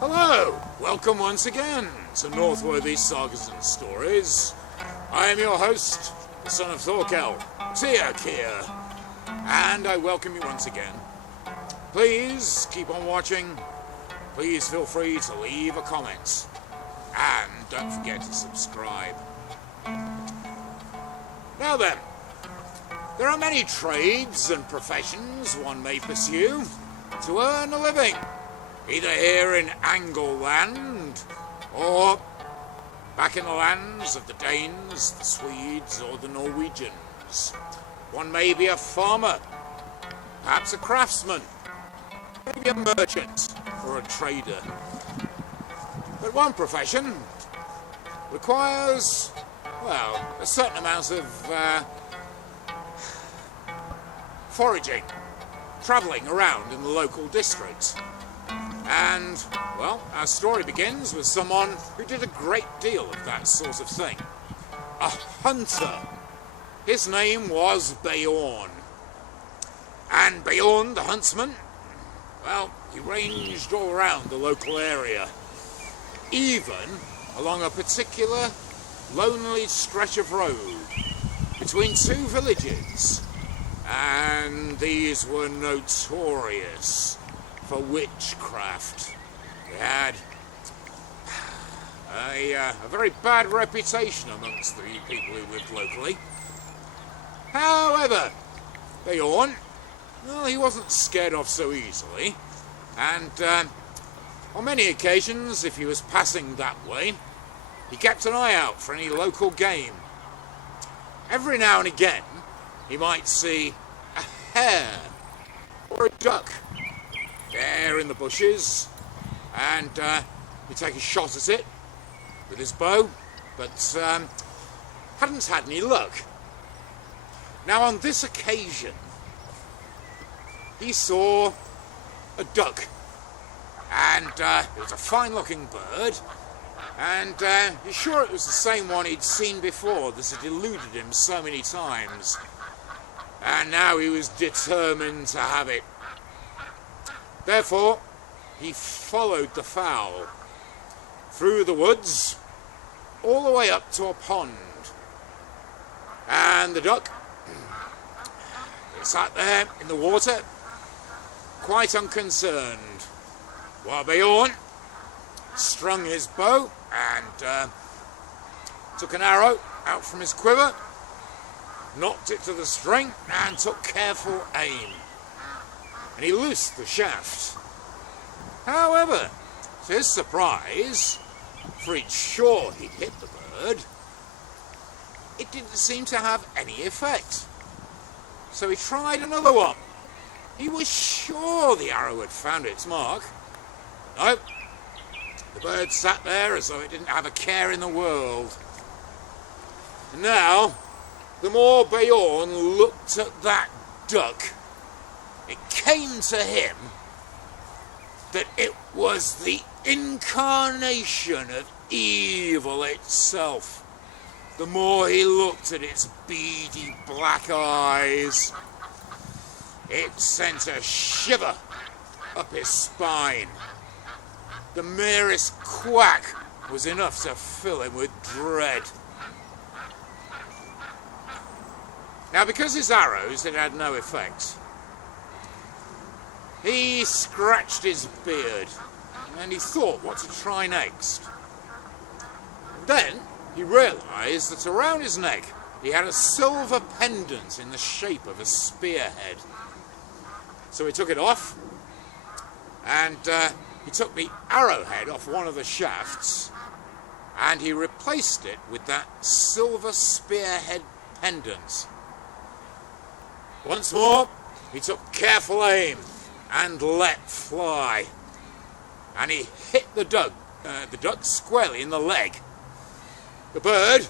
Hello! Welcome once again to Northworthy Sagas and Stories. I am your host, the son of Folktale, Kier, and I welcome you once again. Please keep on watching. Please feel free to leave a comment. And don't forget to subscribe. Now then, there are many trades and professions one may pursue to earn a living, either here in Angleland or back in the lands of the Danes, the Swedes or the Norwegians. One may be a farmer, perhaps a craftsman, maybe a merchant or a trader. But one profession requires, well, a certain amount of foraging, travelling around in the local district. And, well, our story begins with someone who did a great deal of that sort of thing. A hunter. His name was Bjorn. And Bjorn the huntsman, well, he ranged all around the local area, even along a particular lonely stretch of road between two villages. And these were notorious for witchcraft. They had a very bad reputation amongst the people who lived locally. However, Bjorn, well, he wasn't scared off so easily, and on many occasions, if he was passing that way, he kept an eye out for any local game. Every now and again, he might see a hare or a duck there in the bushes, and he'd take a shot at it with his bow, but hadn't had any luck. Now on this occasion, he saw a duck, and it was a fine-looking bird, and he's sure it was the same one he'd seen before that had eluded him so many times, and now he was determined to have it. Therefore, he followed the fowl through the woods all the way up to a pond, and the duck sat there in the water, quite unconcerned, while Bjorn strung his bow and took an arrow out from his quiver, knocked it to the string and took careful aim, and he loosed the shaft. However, to his surprise, for he'd sure he'd hit the bird, it didn't seem to have any effect. So he tried another one. He was sure the arrow had found its mark. Nope. The bird sat there as though it didn't have a care in the world. And now, the more Bjorn looked at that duck, it came to him that it was the incarnation of evil itself. The more he looked at its beady black eyes, it sent a shiver up his spine. The merest quack was enough to fill him with dread. Now, because his arrows had had no effect, he scratched his beard and he thought what to try next. Then he realised that around his neck he had a silver pendant in the shape of a spearhead. So he took it off, and he took the arrowhead off one of the shafts, and he replaced it with that silver spearhead pendant. Once more, he took careful aim and let fly, and he hit the duck squarely in the leg. The bird,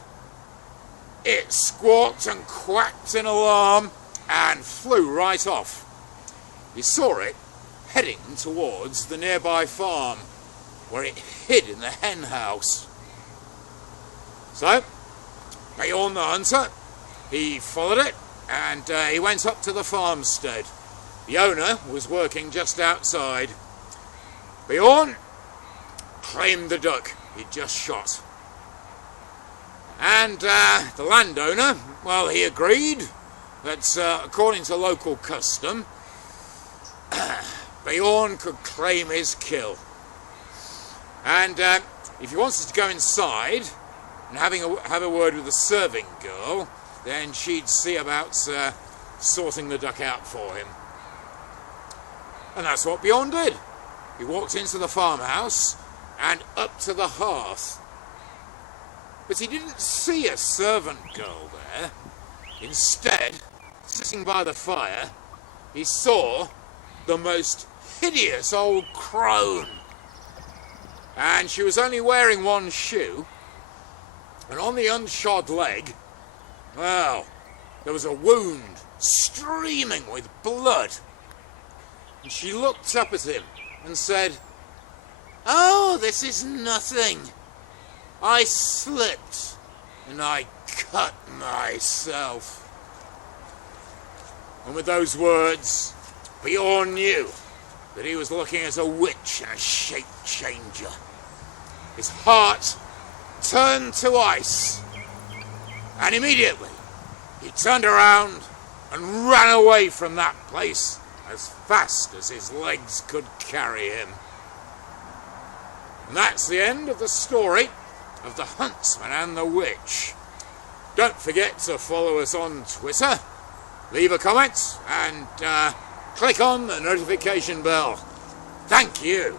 it squawked and quacked in alarm and flew right off. He saw it heading towards the nearby farm, where it hid in the hen house. So, Bjorn the hunter, he followed it, and he went up to the farmstead. The owner was working just outside. Bjorn, claimed the duck he'd just shot. And the landowner, well, he agreed that according to local custom, Bjorn could claim his kill. And if he wanted to go inside and have a word with the serving girl, then she'd see about sorting the duck out for him. And that's what Bjorn did. He walked into the farmhouse and up to the hearth. But he didn't see a servant girl there. Instead, sitting by the fire, he saw the most hideous old crone. And she was only wearing one shoe, and on the unshod leg, well, there was a wound streaming with blood. And she looked up at him and said, "Oh, this is nothing. I slipped and I cut myself." And with those words, Bjorn knew that he was looking at a witch and a shape changer. His heart turned to ice, and immediately he turned around and ran away from that place as fast as his legs could carry him. And that's the end of the story of the Huntsman and the Witch. Don't forget to follow us on Twitter, leave a comment, and click on the notification bell. Thank you.